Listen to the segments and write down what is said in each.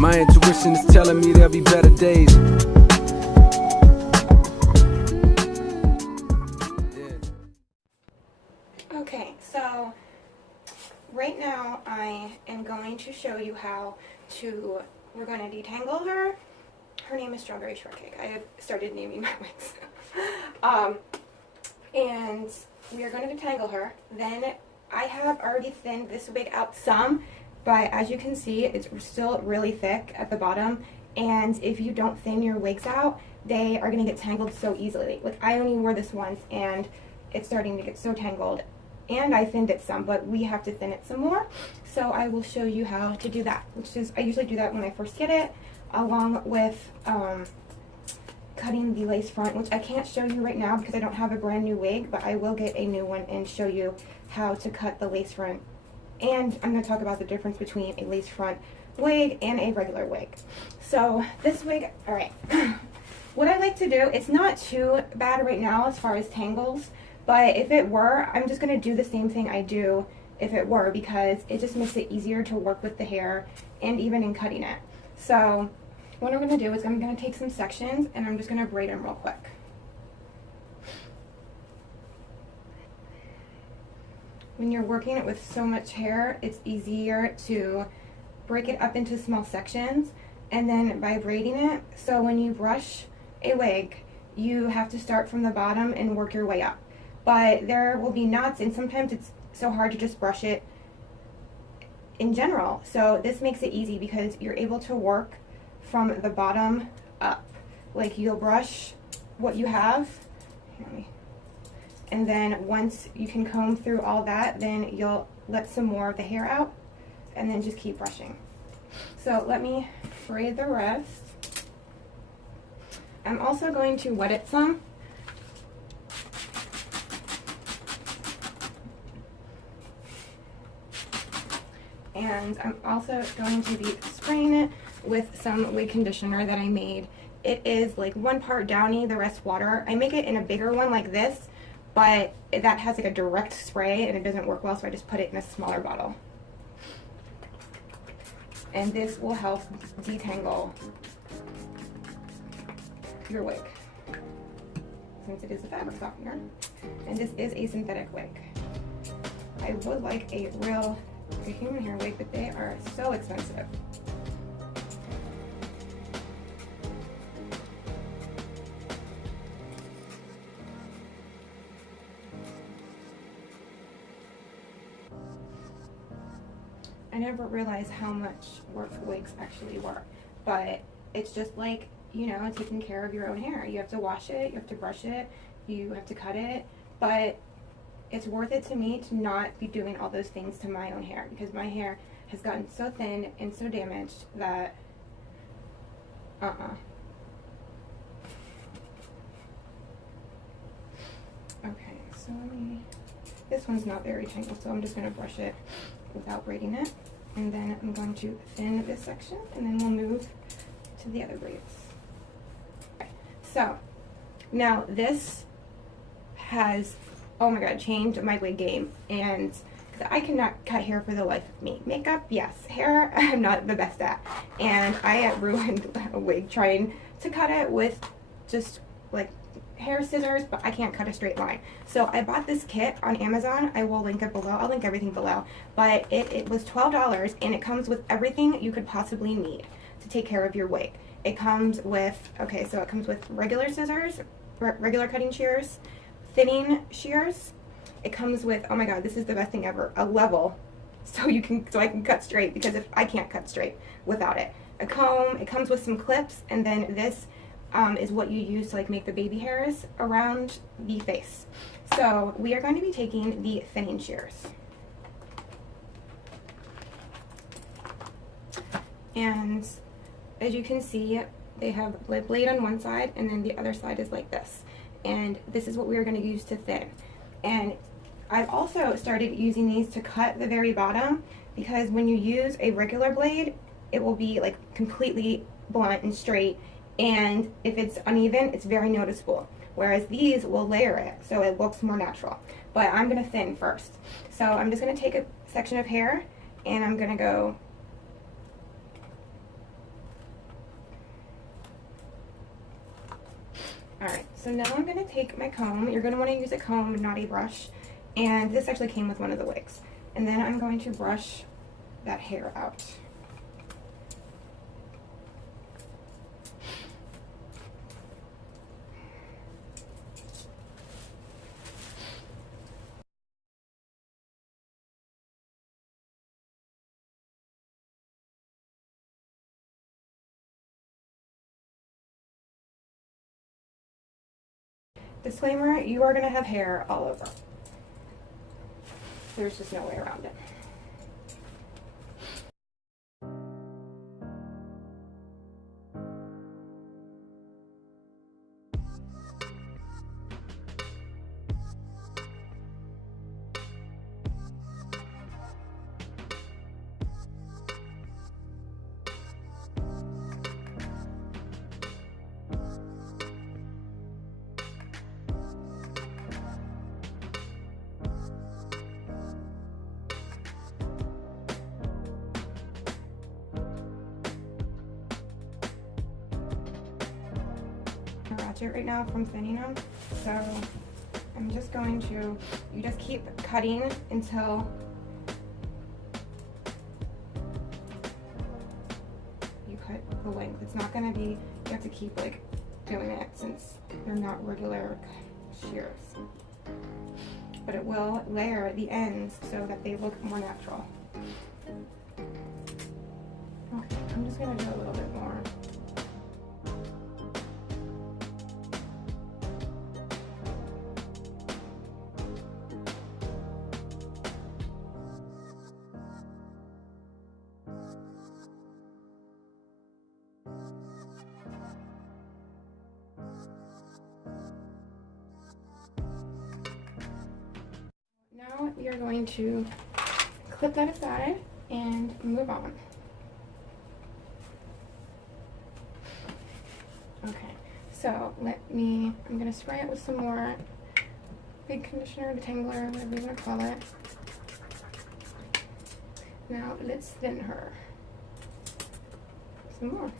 My intuition is telling me there'll be better days. Okay, so right now I am going to show you how we're going to detangle her. Her name is Strawberry Shortcake. I have started naming my wigs. And we are going to detangle her. Then I have already thinned this wig out some, but as you can see, it's still really thick at the bottom. And if you don't thin your wigs out, they are going to get tangled so easily. Like, I only wore this once and it's starting to get so tangled. And I thinned it some, but we have to thin it some more. So I will show you how to do that, which is, I usually do that when I first get it, along with cutting the lace front, which I can't show you right now because I don't have a brand new wig, but I will get a new one and show you how to cut the lace front. And I'm going to talk about the difference between a lace front wig and a regular wig. So this wig, all right, what I like to do, it's not too bad right now as far as tangles, but if it were, I'm just going to do the same thing I do if it were, because it just makes it easier to work with the hair and even in cutting it. So what I'm going to do is I'm going to take some sections and I'm just going to braid them real quick. When you're working it with so much hair, it's easier to break it up into small sections and then by braiding it. So when you brush a wig, you have to start from the bottom and work your way up. But there will be knots, and sometimes it's so hard to just brush it in general. So this makes it easy because you're able to work from the bottom up. Like, you'll brush what you have, and then once you can comb through all that, then you'll let some more of the hair out and then just keep brushing. So let me braid the rest. I'm also going to wet it some. And I'm also going to be spraying it with some wig conditioner that I made. It is like 1 part downy, the rest water. I make it in a bigger one like this, but that has like a direct spray and it doesn't work well, so I just put it in a smaller bottle. And this will help detangle your wig, since it is a fabric softener. And this is a synthetic wig. I would like a human hair wig, but they are so expensive. I never realized how much work wigs actually were, but it's just like, you know, taking care of your own hair. You have to wash it, you have to brush it, you have to cut it, but it's worth it to me to not be doing all those things to my own hair, because my hair has gotten so thin and so damaged that Okay, so this one's not very tangled, so I'm just going to brush it without braiding it, and then I'm going to thin this section, and then we'll move to the other braids. Okay, so now this has, oh my god, changed my wig game, and I cannot cut hair for the life of me. Makeup, yes. Hair, I'm not the best at, and I ruined a wig trying to cut it with just like hair scissors, but I can't cut a straight line. So I bought this kit on Amazon. I will link it below. I'll link everything below. But it was $12, and it comes with everything you could possibly need to take care of your wig. It comes with, okay, so it comes with regular scissors, regular cutting shears, thinning shears. It comes with, oh my god, this is the best thing ever, a level, so I can cut straight, because if I can't cut straight without it. A comb. It comes with some clips, and then this is what you use to like make the baby hairs around the face. So we are going to be taking the thinning shears, and as you can see, they have a blade on one side, and then the other side is like this, and this is what we are going to use to thin. And I've also started using these to cut the very bottom, because when you use a regular blade, it will be like completely blunt and straight, and if it's uneven, it's very noticeable, whereas these will layer it so it looks more natural. But I'm going to thin first. So I'm just going to take a section of hair, and I'm going to go So now I'm going to take my comb. You're going to want to use a comb, not a brush. And this actually came with one of the wigs. And then I'm going to brush that hair out. Disclaimer, you are going to have hair all over. There's just no way around it. Ratchet right now from thinning them, so I'm just going to, you just keep cutting until you cut the length. It's not going to be, you have to keep like doing it since they're not regular shears, but it will layer the ends so that they look more natural. Okay, I'm just going to do a little bit more. Now we are going to clip that aside and move on. Okay, so I'm going to spray it with some more wig conditioner, detangler, whatever you want to call it. Now let's thin her some more.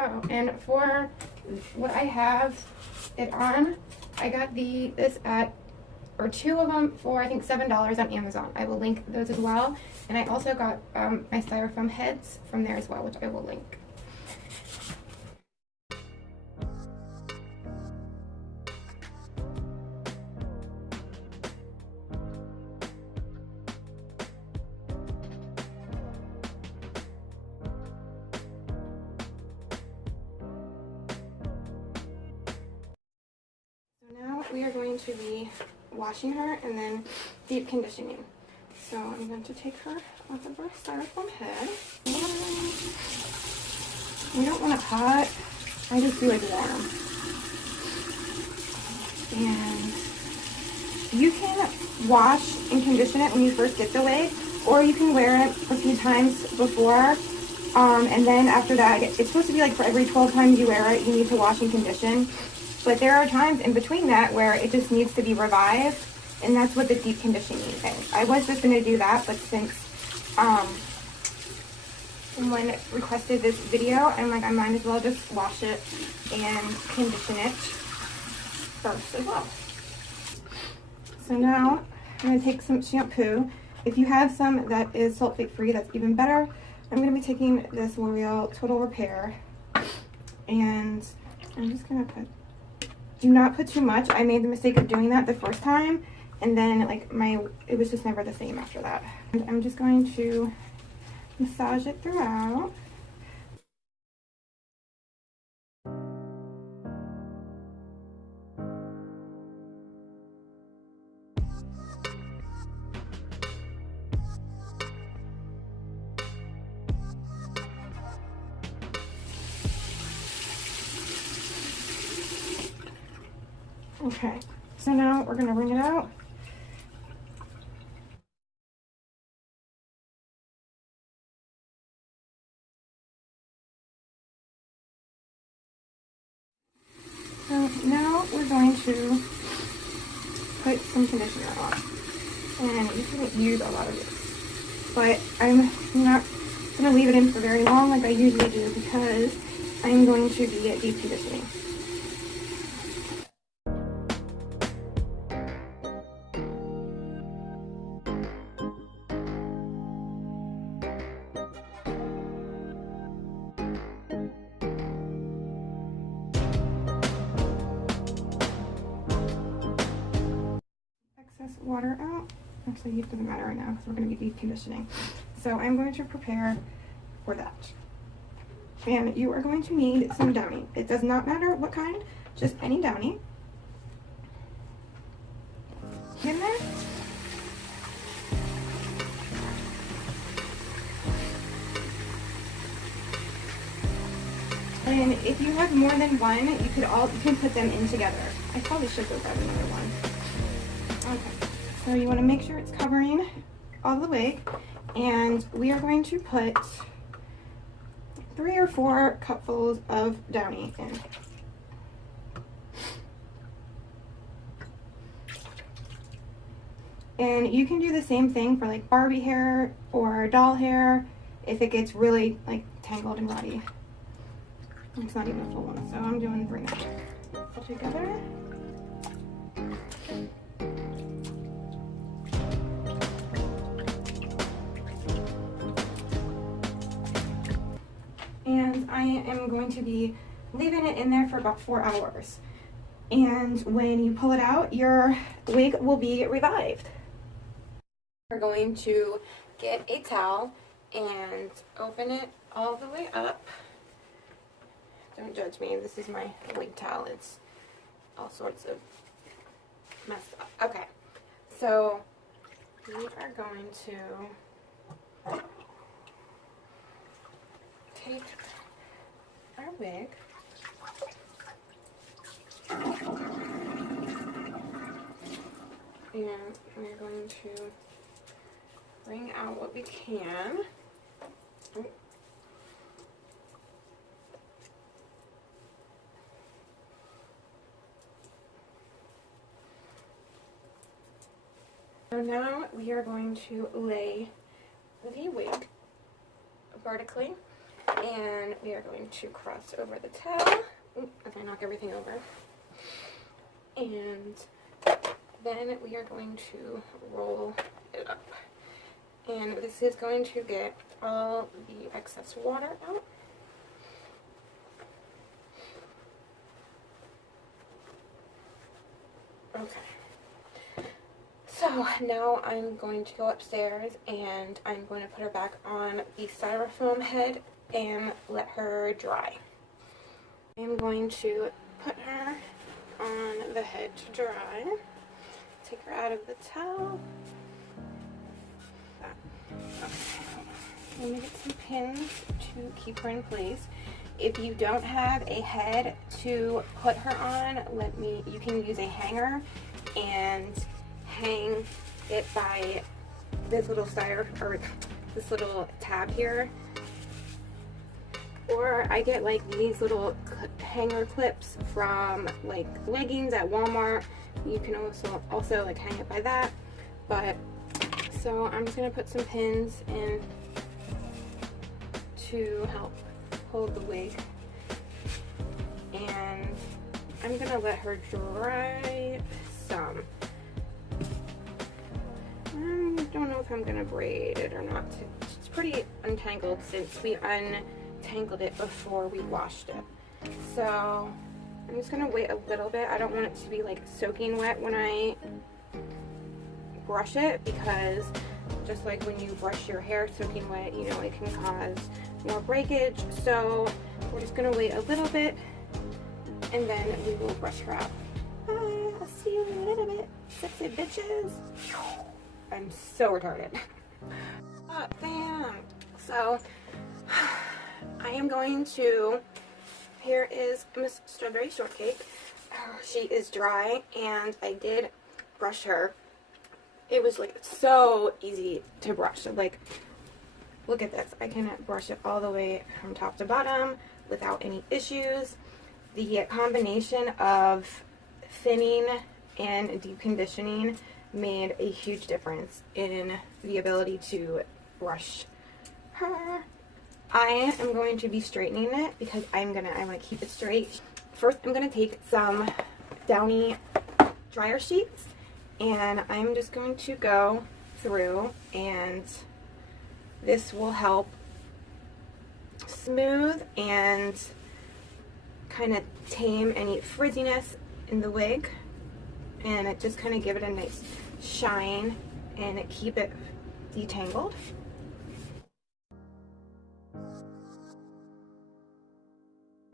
Oh, and for what I have it on, I got this at, or two of them for I think $7 on Amazon. I will link those as well. And I also got my styrofoam heads from there as well, which I will link. We are going to be washing her and then deep conditioning. So I'm going to take her off of our styrofoam head. We don't want it hot. I just do it warm. And you can wash and condition it when you first get the wig, or you can wear it a few times before. And then after that, it's supposed to be like for every 12 times you wear it, you need to wash and condition. But there are times in between that where it just needs to be revived, and that's what the deep conditioning is. I was just going to do that, but since someone requested this video, I'm like, I might as well just wash it and condition it first as well. So now I'm going to take some shampoo. If you have some that is sulfate free, that's even better. I'm going to be taking this L'Oreal Total Repair, and I'm just going to put, do not put too much. I made the mistake of doing that the first time, and then like it was just never the same after that. And I'm just going to massage it throughout. Okay, so now we're going to wring it out. So now we're going to put some conditioner on. And you can use a lot of this, but I'm not going to leave it in for very long like I usually do because I'm going to be deep conditioning. Excess water out. Actually, it doesn't matter right now because we're going to be deep conditioning. So I'm going to prepare for that. And you are going to need some downy. It does not matter what kind, just any downy. Get in there. And if you have more than one, you can put them in together. I probably should go grab another one. Okay, so you want to make sure it's covering all the wig, and we are going to put 3 or 4 cupfuls of downy in. And you can do the same thing for like Barbie hair or doll hair if it gets really like tangled and ruddy. It's not even a full one, so I'm doing 3 now. All together. And I am going to be leaving it in there for about 4 hours. And when you pull it out, your wig will be revived. We're going to get a towel and open it all the way up. Don't judge me, this is my wig towel. It's all sorts of messed up. Okay, so we are going to take our wig and we're going to wring out what we can. So now we are going to lay the wig vertically, and we are going to cross over the towel. Ooh, as I knock everything over. And then we are going to roll it up. And this is going to get all the excess water out. Okay. So now I'm going to go upstairs and I'm going to put her back on the styrofoam head and let her dry. I'm going to put her on the head to dry. Take her out of the towel. Let me get some pins to keep her in place. If you don't have a head to put her on, you can use a hanger and hang it by this little this little tab here. Or I get like these little hanger clips from like leggings at Walmart. You can also like hang it by that. But so I'm just gonna put some pins in to help hold the wig, and I'm gonna let her dry some. I don't know if I'm gonna braid it or not. It's pretty untangled since we untangled it before we washed it. So I'm just gonna wait a little bit. I don't want it to be like soaking wet when I brush it, because just like when you brush your hair soaking wet, you know, it can cause more breakage. So we're just gonna wait a little bit and then we will brush her out. I'll see you in a little bit, sexy bitches. I'm so retarded. Bam. So I am going to, here is Miss Strawberry Shortcake. She is dry and I did brush her. It was like so easy to brush. Like, look at this. I can brush it all the way from top to bottom without any issues. The combination of thinning and deep conditioning made a huge difference in the ability to brush her. I am going to be straightening it because I want to keep it straight. First, I'm going to take some Downy dryer sheets and I'm just going to go through, and this will help smooth and kind of tame any frizziness in the wig, and it just kind of give it a nice shine and keep it detangled.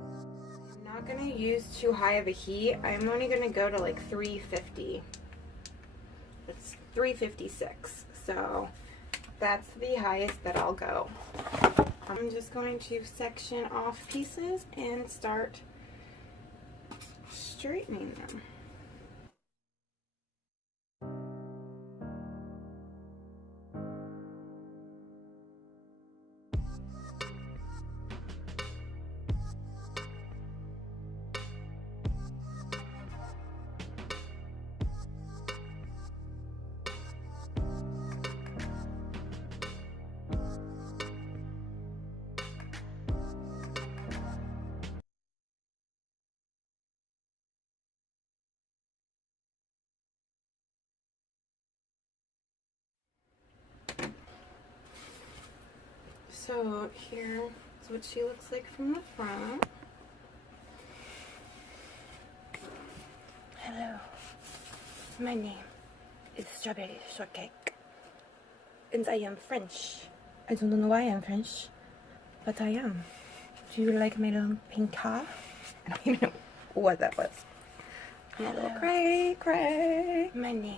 I'm not going to use too high of a heat. I'm only going to go to like 350. It's 356, so that's the highest that I'll go. I'm just going to section off pieces and start straightening them. So here is what she looks like from the front. Hello, my name is Strawberry Shortcake, and I am French. I don't know why I'm French, but I am. Do you like my long pink hair? I don't even know what that was. Hello, cray cray. My name